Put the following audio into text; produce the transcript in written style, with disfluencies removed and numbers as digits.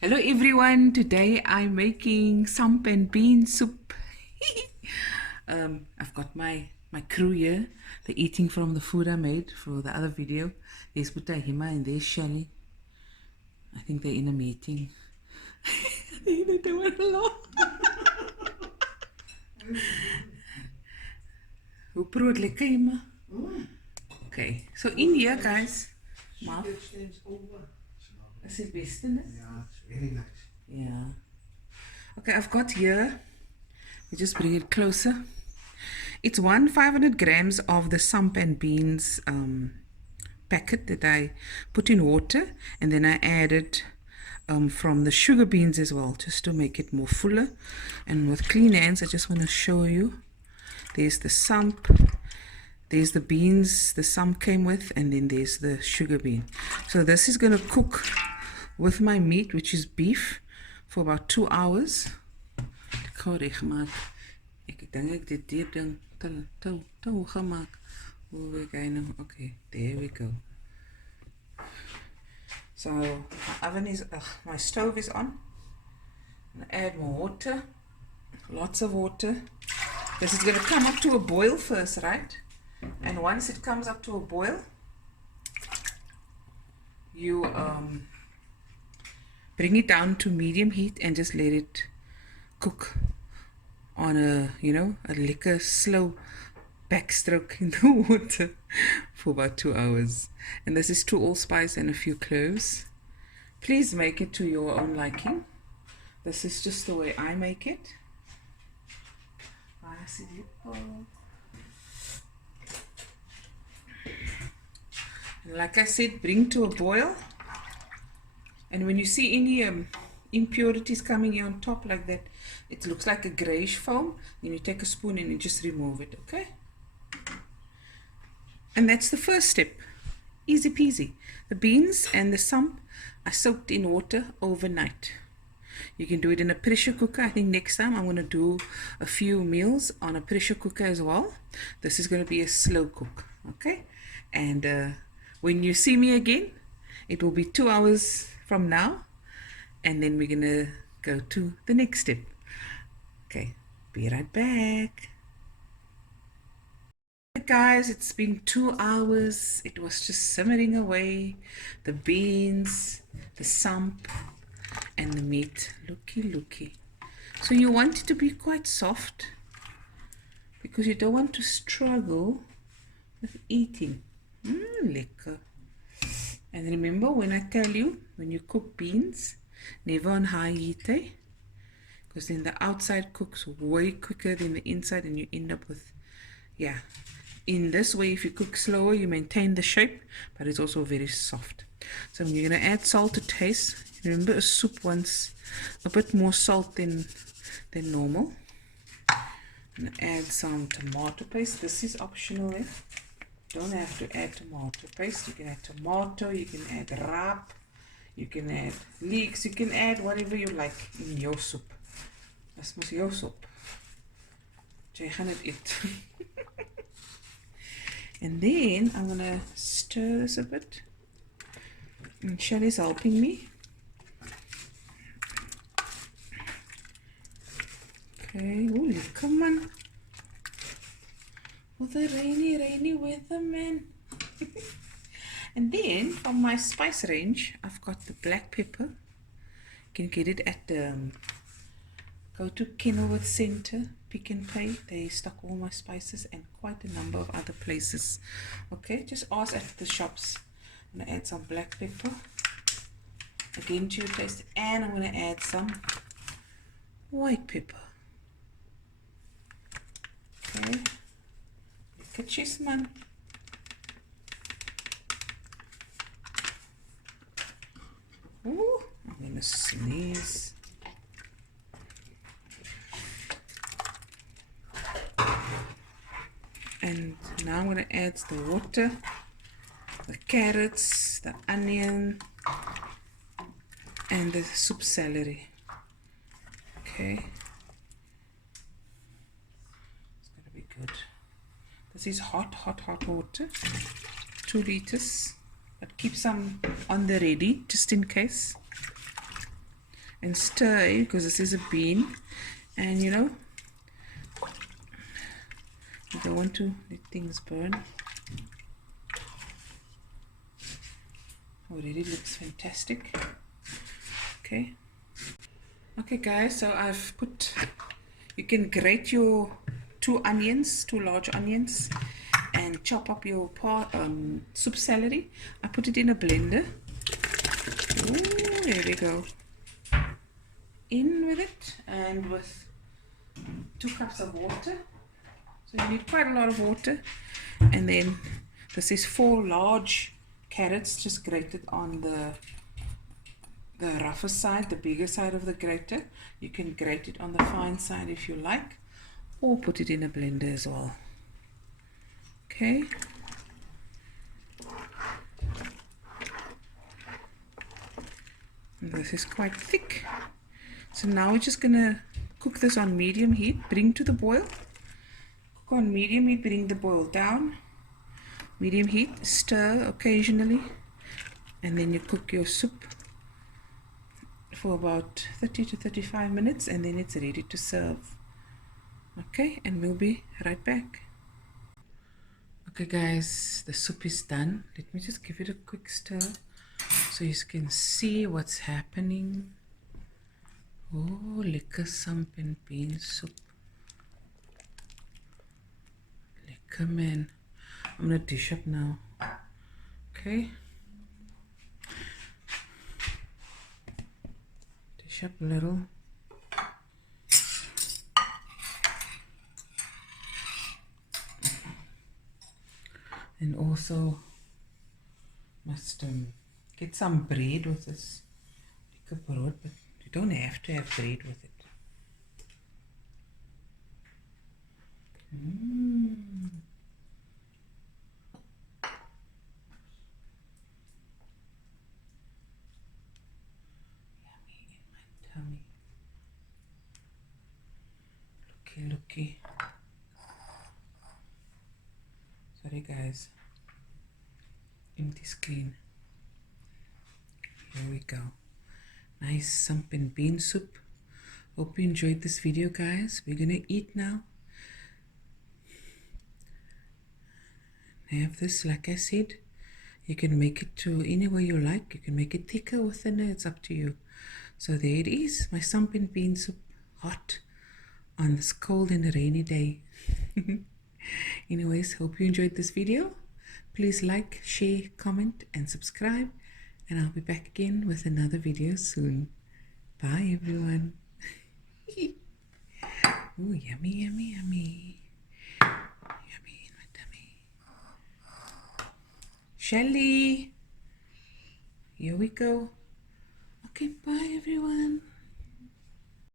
Hello everyone, today I'm making Samp and Beans Soup. I've got my crew here. They're eating from the food I made for the other video. There's Butahima and there's Shani. I think they're in a meeting. They don't want to laugh. Hoe brood lekker, Hima? Okay, so in here guys, Mom, is it best in it? Yeah, it's very nice. Yeah. Okay, I've got here, we just bring it closer. It's 500 grams of the Samp and Beans packet that I put in water, and then I added from the sugar beans as well, just to make it more fuller. And with clean hands, I just want to show you. There's the Samp, there's the beans the Samp came with, and then there's the sugar bean. So this is going to cook with my meat, which is beef, for about 2 hours. Okay, there we go. So my oven is, my stove is on. I'm gonna add more water, lots of water. This is gonna come up to a boil first, right? And once it comes up to a boil, you bring it down to medium heat and just let it cook on a, a liquor slow backstroke in the water for about 2 hours. And this is 2 allspice and a few cloves. Please make it to your own liking. This is just the way I make it. And like I said, bring to a boil. And when you see any impurities coming here on top like that, it looks like a grayish foam, then you take a spoon and you just remove it, okay? And that's the first step. Easy peasy. The beans and the Samp are soaked in water overnight. You can do it in a pressure cooker. I think next time I'm going to do a few meals on a pressure cooker as well. This is going to be a slow cook, okay? And when you see me again, it will be 2 hours from now, and then we're going to go to the next step. Okay, be right back. Guys, it's been 2 hours. It was just simmering away. The beans, the Samp, and the meat. Looky. So you want it to be quite soft because you don't want to struggle with eating. Lekker. And remember when I tell you, when you cook beans, never on high heat, eh? Because then the outside cooks way quicker than the inside and you end up with, yeah. In this way, if you cook slower, you maintain the shape, but it's also very soft. So you're going to add salt to taste. Remember, a soup wants a bit more salt than normal. I'm going to add some tomato paste. This is optional. Eh? Don't have to add tomato paste. You can add tomato, you can add rap, you can add leeks, you can add whatever you like in your soup. That's mos your soup. Jy gaan dit eet. And then I'm going to stir this a bit. And Shelly's helping me. Okay, oh, come on. Oh, the rainy weather, man. And then from my spice range, I've got the black pepper. You can get it at the go to Kenilworth Center, Pick and Pay. They stock all my spices and quite a number of other places. Okay, just ask at the shops. I'm going to add some black pepper, again to your taste, and I'm going to add some white pepper. Okay, look at this, man. Ooh, I'm going to sneeze. And now I'm going to add the water, the carrots, the onion, and the soup celery. Okay. It's going to be good. This is hot water, 2 liters. But keep some on the ready, just in case. and stir, because this is a bean, and you know, you don't want to let things burn. Already looks fantastic. Okay. Okay guys, so I've put, you can grate your two large onions, and chop up your soup celery. I put it in a blender. Ooh, there we go. In with it, and with 2 cups of water. So you need quite a lot of water. And then this is 4 large carrots, just grated on the rougher side, the bigger side of the grater. You can grate it on the fine side if you like, or put it in a blender as well. Okay. And this is quite thick. So now we're just gonna cook this on medium heat, bring to the boil. Cook on medium heat, bring the boil down. Medium heat, stir occasionally, and then you cook your soup for about 30 to 35 minutes, and then it's ready to serve. Okay, and we'll be right back. Okay guys, the soup is done. Let me just give it a quick stir so you can see what's happening. Oh, lekker Samp Beans Soup. Lekker man. I'm gonna dish up now. Okay. Dish up a little. And also must get some bread with this. Lekker brood, but you don't have to have bread with it. Yummy in my tummy. Looky. Sorry guys. Empty screen. Here we go. Nice Samp Bean Soup. Hope you enjoyed this video guys. We're gonna eat now. I have this, like I said, you can make it to any way you like. You can make it thicker or thinner, it's up to you. So there it is, my Samp Bean Soup, hot on this cold and rainy day. Anyways, hope you enjoyed this video. Please like, share, comment and subscribe, and I'll be back again with another video soon. Bye everyone. Ooh, yummy, yummy, yummy. Yummy in my tummy. Shelly, here we go. Okay, bye everyone.